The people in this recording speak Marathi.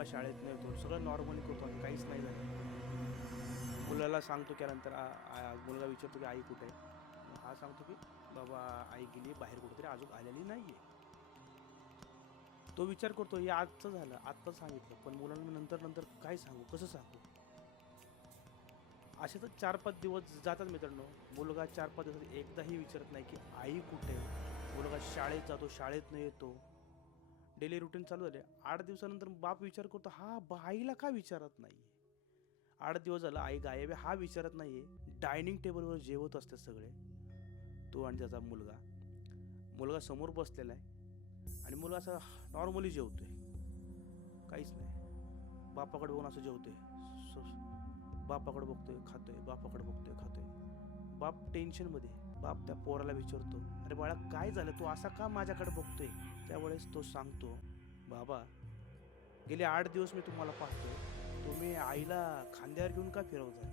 मुलगा शाळेत नाही येतो, सगळं नॉर्मली करतो आणि काहीच नाही झालं. मुलाला सांगतो त्यानंतर मुलगा विचारतो की आई कुठे आहे. हा सांगतो की बाबा आई गेली बाहेर कुठेतरी, अजून आलेली नाहीये. तो विचार करतो हे आजचं झालं, आत्ता सांगितलं, पण मुलांना मी नंतर नंतर काय सांगू, कसं सांगू. असे तर 4-5 दिवस जातात मित्रांनो. मुलगा 4-5 दिवसात एकदाही विचारत नाही की आई कुठे आहे. मुलगा शाळेत जातो, शाळेत नाही येतो. डेली रुटीन चालू झाले. 8 दिवसानंतर बाप विचार करतो, हा आईला का विचारत नाहीये. 8 दिवस झाला आई गायब आहे, हा विचारत नाहीये. डायनिंग टेबलवर जेवत असतात सगळे, तो आणि त्याचा मुलगा. मुलगा समोर बसलेला आहे आणि मुलगा असा नॉर्मली जेवतोय, काहीच नाही. बापाकडे बघून असं जेवतोय. बापाकडे बघतोय, खातोय, बापाकडे बघतोय, खातोय. बाप टेन्शनमध्ये. बाप त्या पोराला विचारतो, अरे बाळा काय झालं, तू असा का माझ्याकडे बघतोय. त्यावेळेस तो सांगतो, बाबा गेले 8 दिवस मी तुम्हाला पाहतोय, तुम्ही आईला खांद्यावर घेऊन का फिरवताय.